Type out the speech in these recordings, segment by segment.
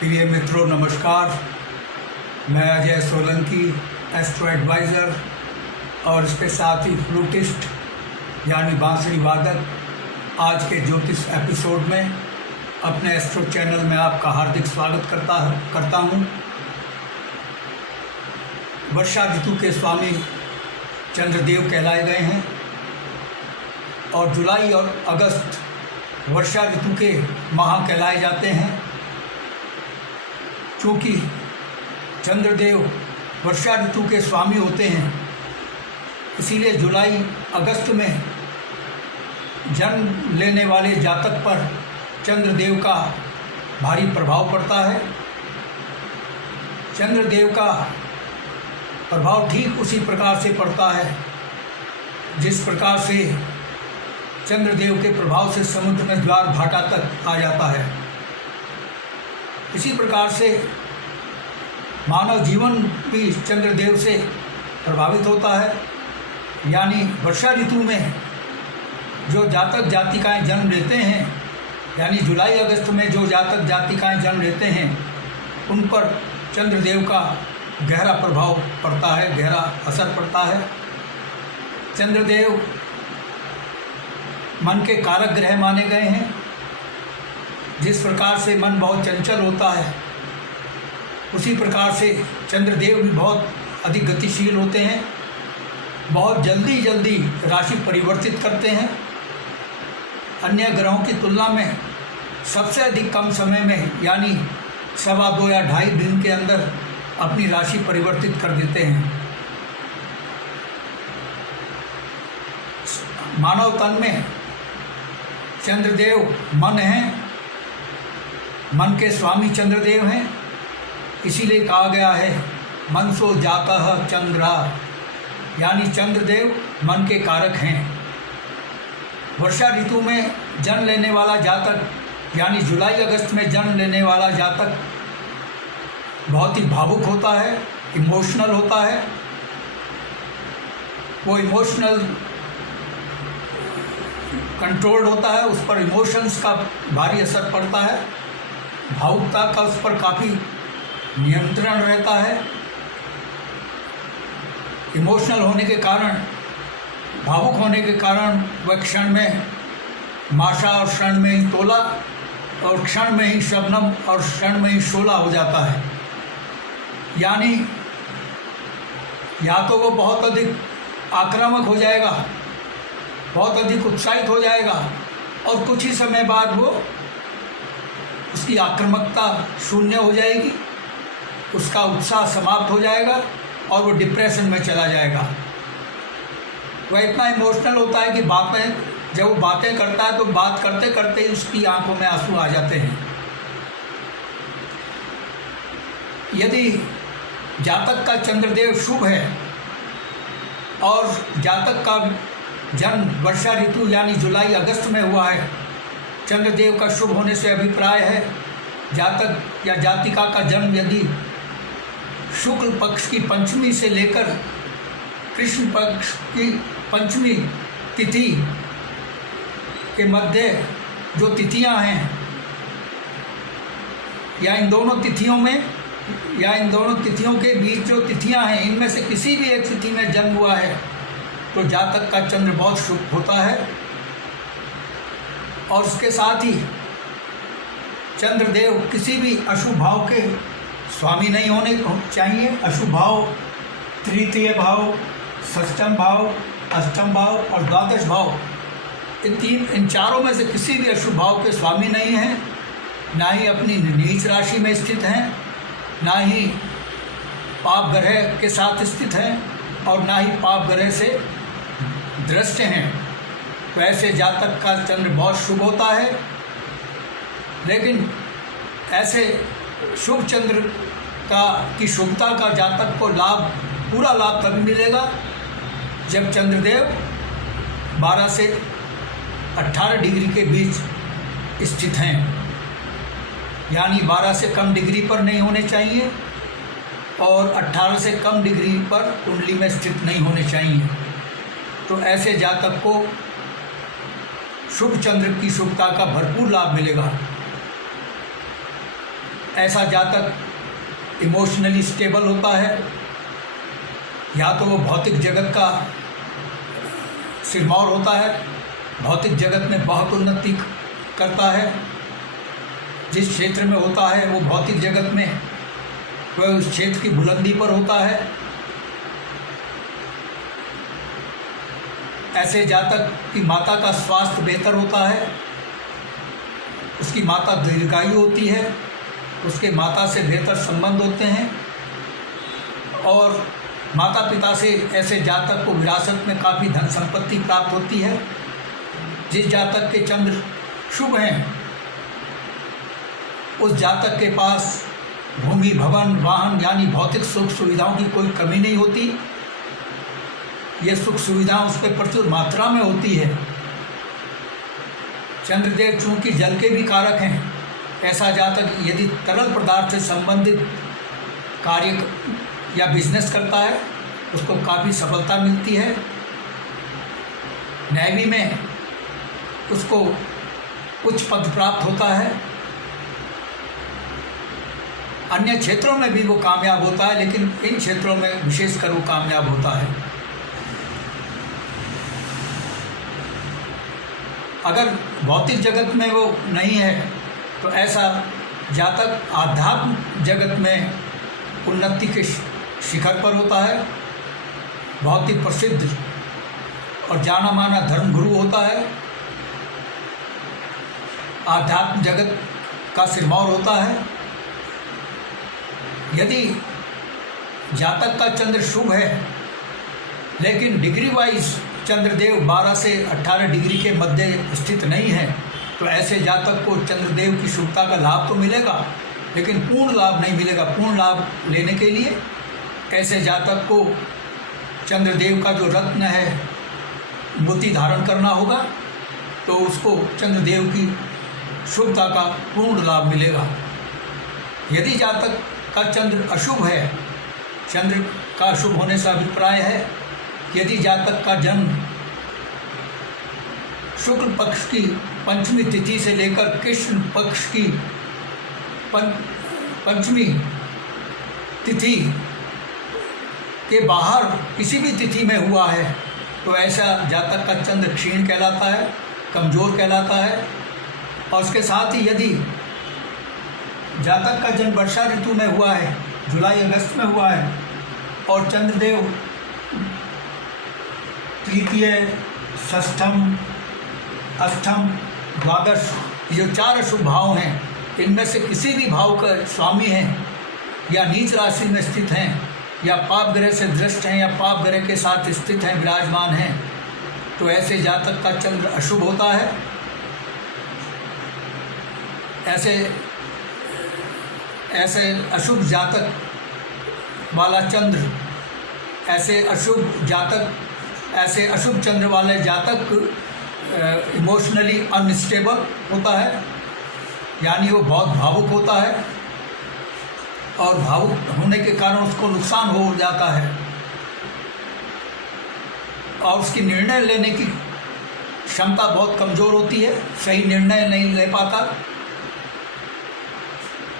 प्रिय मित्रों नमस्कार। मैं अजय सोलंकी, एस्ट्रो एडवाइज़र और इसके साथ ही फ्लूटिस्ट यानी बांसुरी वादक आज के ज्योतिष एपिसोड में अपने एस्ट्रो चैनल में आपका हार्दिक स्वागत करता हूं। वर्षा ऋतु के स्वामी चंद्रदेव कहलाए गए हैं और जुलाई और अगस्त वर्षा ऋतु के माह कहलाए जाते हैं। क्योंकि चंद्रदेव वर्षा ऋतु के स्वामी होते हैं, इसीलिए जुलाई अगस्त में जन्म लेने वाले जातक पर चंद्रदेव का भारी प्रभाव पड़ता है। चंद्रदेव का प्रभाव ठीक उसी प्रकार से पड़ता है जिस प्रकार से चंद्रदेव के प्रभाव से समुद्र में ज्वार भाटा तक आ जाता है। इसी प्रकार से मानव जीवन भी चंद्रदेव से प्रभावित होता है। यानी वर्षा ऋतु में जो जातक जातिकाएं जन्म लेते हैं, यानी जुलाई अगस्त में जो जातक जातिकाएं जन्म लेते हैं, उन पर चंद्रदेव का गहरा प्रभाव पड़ता है, गहरा असर पड़ता है। चंद्रदेव मन के कारक ग्रह माने गए हैं। जिस प्रकार से मन बहुत चंचल होता है, उसी प्रकार से चंद्रदेव भी बहुत अधिक गतिशील होते हैं, बहुत जल्दी राशि परिवर्तित करते हैं। अन्य ग्रहों की तुलना में सबसे अधिक कम समय में यानी 2.25 या 2.5 दिन के अंदर अपनी राशि परिवर्तित कर देते हैं। मानव तन में चंद्रदेव मन है, मन के स्वामी चंद्रदेव हैं। इसीलिए कहा गया है मनसो जातः चंद्रा, यानी चंद्रदेव मन के कारक हैं। वर्षा ऋतु में जन्म लेने वाला जातक यानी जुलाई अगस्त में जन्म लेने वाला जातक बहुत ही भावुक होता है, इमोशनल होता है। वो इमोशनल कंट्रोल्ड होता है, उस पर इमोशंस का भारी असर पड़ता है, भावुकता का उस पर काफ़ी नियंत्रण रहता है। इमोशनल होने के कारण, भावुक होने के कारण वह क्षण में माशा और क्षण में ही तोला और क्षण में ही शबनम और क्षण में ही शोला हो जाता है। यानी या तो वो बहुत अधिक आक्रामक हो जाएगा, बहुत अधिक उत्साहित हो जाएगा और कुछ ही समय बाद वो उसकी आक्रामकता शून्य हो जाएगी, उसका उत्साह समाप्त हो जाएगा और वो डिप्रेशन में चला जाएगा। वह इतना इमोशनल होता है कि जब वो बातें करता है तो बात करते करते ही उसकी आंखों में आंसू आ जाते हैं। यदि जातक का चंद्रदेव शुभ है और जातक का जन्म वर्षा ऋतु यानी जुलाई अगस्त में हुआ है, चंद्रदेव का शुभ होने से अभिप्राय है जातक या जातिका का जन्म यदि शुक्ल पक्ष की पंचमी से लेकर कृष्ण पक्ष की पंचमी तिथि के मध्य जो तिथियां हैं या इन दोनों तिथियों के बीच जो तिथियां हैं, इनमें से किसी भी एक तिथि में जन्म हुआ है तो जातक का चंद्र बहुत शुभ होता है। और उसके साथ ही चंद्रदेव किसी भी अशुभ भाव के स्वामी नहीं होने चाहिए। अशुभ भाव तृतीय भाव, षष्ठम भाव, अष्टम भाव और द्वादश भाव, इन चारों में से किसी भी अशुभ भाव के स्वामी नहीं हैं। ना ही अपनी नीच राशि में स्थित हैं, ना ही पाप ग्रह के साथ स्थित हैं और ना ही पाप ग्रह से दृष्ट हैं। तो ऐसे जातक का चंद्र बहुत शुभ होता है। लेकिन ऐसे शुभ चंद्र की शुभता का जातक को पूरा लाभ तभी मिलेगा जब चंद्रदेव 12 से 18 डिग्री के बीच स्थित हैं। यानी 12 से कम डिग्री पर नहीं होने चाहिए और 18 से कम डिग्री पर कुंडली में स्थित नहीं होने चाहिए। तो ऐसे जातक को शुभ चंद्र की शुभता का भरपूर लाभ मिलेगा। ऐसा जातक इमोशनली स्टेबल होता है, या तो वो भौतिक जगत का सिरमौर होता है, भौतिक जगत में बहुत उन्नति करता है, जिस क्षेत्र में होता है वो भौतिक जगत में वह उस क्षेत्र की बुलंदी पर होता है। ऐसे जातक की माता का स्वास्थ्य बेहतर होता है, उसकी माता दीर्घायु होती है, उसके माता से बेहतर संबंध होते हैं, और माता पिता से ऐसे जातक को विरासत में काफ़ी धन संपत्ति प्राप्त होती है। जिस जातक के चंद्र शुभ हैं उस जातक के पास भूमि, भवन, वाहन यानी भौतिक सुख सुविधाओं की कोई कमी नहीं होती। ये सुख सुविधाएं उस पर प्रचुर मात्रा में होती है। चंद्रदेव चूंकि जल के भी कारक हैं, ऐसा जातक यदि तरल पदार्थ से संबंधित कार्य या बिजनेस करता है उसको काफ़ी सफलता मिलती है। नेवी में उसको उच्च पद प्राप्त होता है। अन्य क्षेत्रों में भी वो कामयाब होता है, लेकिन इन क्षेत्रों में विशेषकर वो कामयाब होता है। अगर भौतिक जगत में वो नहीं है तो ऐसा जातक आध्यात्म जगत में उन्नति के शिखर पर होता है, बहुत ही प्रसिद्ध और जाना माना धर्मगुरु होता है, आध्यात्म जगत का सिरमौर होता है। यदि जातक का चंद्र शुभ है लेकिन डिग्री वाइज चंद्रदेव 12 से 18 डिग्री के मध्य स्थित नहीं है तो ऐसे जातक को चंद्रदेव की शुभता का लाभ तो मिलेगा लेकिन पूर्ण लाभ नहीं मिलेगा। पूर्ण लाभ लेने के लिए ऐसे जातक को चंद्रदेव का जो रत्न है मोती धारण करना होगा, तो उसको चंद्रदेव की शुभता का पूर्ण लाभ मिलेगा। यदि जातक का चंद्र अशुभ है, चंद्र का अशुभ होने से अभिप्राय है यदि जातक का जन्म शुक्ल पक्ष की पंचमी तिथि से लेकर कृष्ण पक्ष की पंचमी तिथि के बाहर किसी भी तिथि में हुआ है तो ऐसा जातक का चंद्र क्षीण कहलाता है, कमज़ोर कहलाता है। और उसके साथ ही यदि जातक का जन्म वर्षा ऋतु में हुआ है, जुलाई अगस्त में हुआ है, और चंद्रदेव तृतीय, षष्ठम, अष्टम, द्वादश जो 4 अशुभ भाव हैं, इनमें से किसी भी भाव का स्वामी हैं या नीच राशि में स्थित हैं या पाप ग्रह से दृष्ट हैं या पाप ग्रह के साथ स्थित हैं, विराजमान हैं, तो ऐसे जातक का चंद्र अशुभ होता है। ऐसे अशुभ जातक वाला चंद्र, ऐसे अशुभ चंद्र वाले जातक इमोशनली अनस्टेबल होता है, यानी वो बहुत भावुक होता है और भावुक होने के कारण उसको नुकसान हो जाता है और उसकी निर्णय लेने की क्षमता बहुत कमज़ोर होती है, सही निर्णय नहीं ले पाता,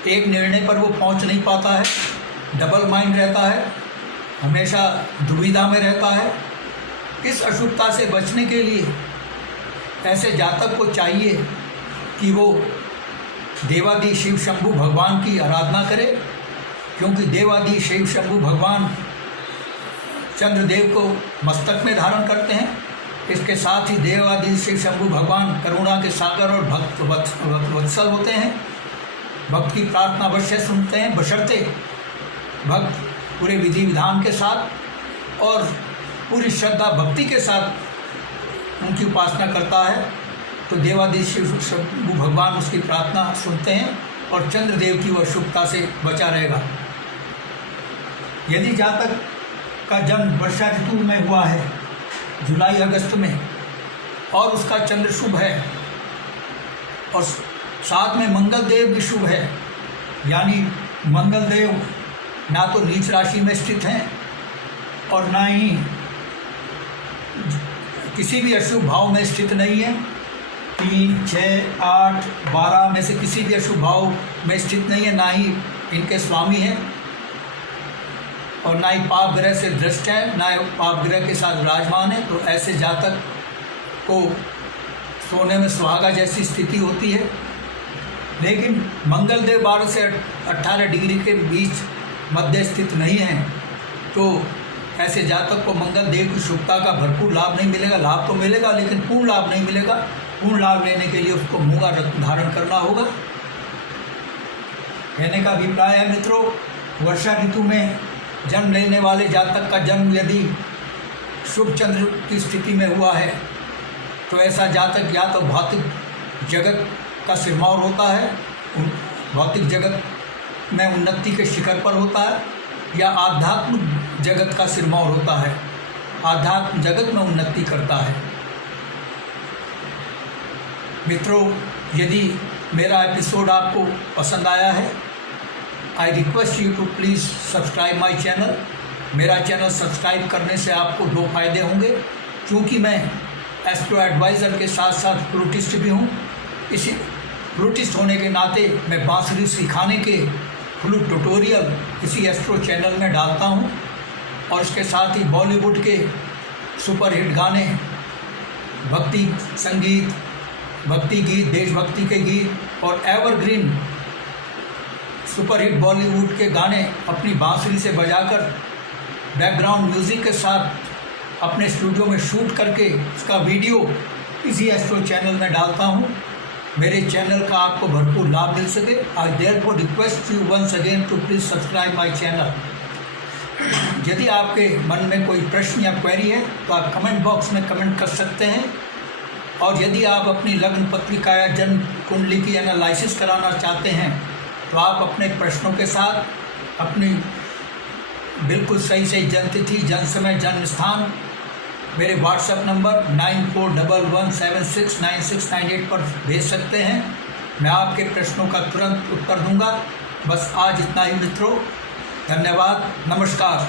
एक निर्णय पर वो पहुंच नहीं पाता है, डबल माइंड रहता है, हमेशा दुविधा में रहता है। इस अशुभता से बचने के लिए ऐसे जातक को चाहिए कि वो देवादि शिव शंभु भगवान की आराधना करे, क्योंकि देवादि शिव शंभु भगवान चंद्रदेव को मस्तक में धारण करते हैं। इसके साथ ही देवादि शिव शंभु भगवान करुणा के सागर और भक्त वत्सल होते हैं, भक्त की प्रार्थना अवश्य सुनते हैं, बशर्ते भक्त पूरे विधि विधान के साथ और पूरी श्रद्धा भक्ति के साथ उनकी उपासना करता है, तो देवादि शिव शंभु भगवान उसकी प्रार्थना सुनते हैं और चंद्रदेव की वह शुभता से बचा रहेगा। यदि जातक का जन्म वर्षा ऋतु में हुआ है, जुलाई अगस्त में, और उसका चंद्र शुभ है और साथ में मंगल देव भी शुभ है, यानी मंगल देव ना तो नीच राशि में स्थित हैं और ना ही किसी भी अशुभ भाव में स्थित नहीं है, 3, 6, 8, 12 में से किसी भी अशुभ भाव में स्थित नहीं है, ना ही इनके स्वामी हैं और ना ही पाप ग्रह से दृष्ट है, ना ही पाप ग्रह के साथ विराजमान है। तो ऐसे जातक को सोने में सुहागा जैसी स्थिति होती है। लेकिन मंगल देव 12 से 18 डिग्री के बीच मध्य स्थित नहीं है, तो ऐसे जातक को मंगल देव की शुभता का भरपूर लाभ नहीं मिलेगा। लाभ तो मिलेगा लेकिन पूर्ण लाभ नहीं मिलेगा। पूर्ण लाभ लेने के लिए उसको मूंगा रत्न धारण करना होगा। कहने का अभिप्राय है मित्रों, वर्षा ऋतु में जन्म लेने वाले जातक का जन्म यदि शुभ चंद्र की स्थिति में हुआ है तो ऐसा जातक या तो भौतिक जगत का सिरमौर होता है, भौतिक जगत में उन्नति के शिखर पर होता है, या आध्यात्मिक जगत का सिरमौर होता है, आध्यात्म जगत में उन्नति करता है। मित्रों, यदि मेरा एपिसोड आपको पसंद आया है, I request you to please subscribe my channel. मेरा चैनल सब्सक्राइब करने से आपको 2 फायदे होंगे, क्योंकि मैं एस्ट्रो एडवाइज़र के साथ साथ फ्लूटिस्ट भी हूँ। इसी फ्लूटिस्ट होने के नाते मैं बांसुरी सिखाने के फ्लूट ट्यूटोरियल इसी एस्ट्रो चैनल में डालता हूँ, और इसके साथ ही बॉलीवुड के सुपरहिट गाने, भक्ति संगीत, भक्ति गीत, देशभक्ति के गीत और एवरग्रीन सुपरहिट बॉलीवुड के गाने अपनी बांसुरी से बजाकर बैकग्राउंड म्यूज़िक के साथ अपने स्टूडियो में शूट करके उसका वीडियो इसी एस्ट्रो चैनल में डालता हूँ। मेरे चैनल का आपको भरपूर लाभ मिल सके, I therefore request you once again to please subscribe my channel. यदि आपके मन में कोई प्रश्न या क्वेरी है तो आप कमेंट बॉक्स में कमेंट कर सकते हैं, और यदि आप अपनी लग्न पत्रिका या जन्म कुंडली की एनालिसिस कराना चाहते हैं तो आप अपने प्रश्नों के साथ अपनी बिल्कुल सही जन्म तिथि, जन्म समय, जन्म स्थान मेरे व्हाट्सएप नंबर 9411769698 पर भेज सकते हैं। मैं आपके प्रश्नों का तुरंत उत्तर दूंगा। बस आज इतना ही मित्रों, धन्यवाद, नमस्कार।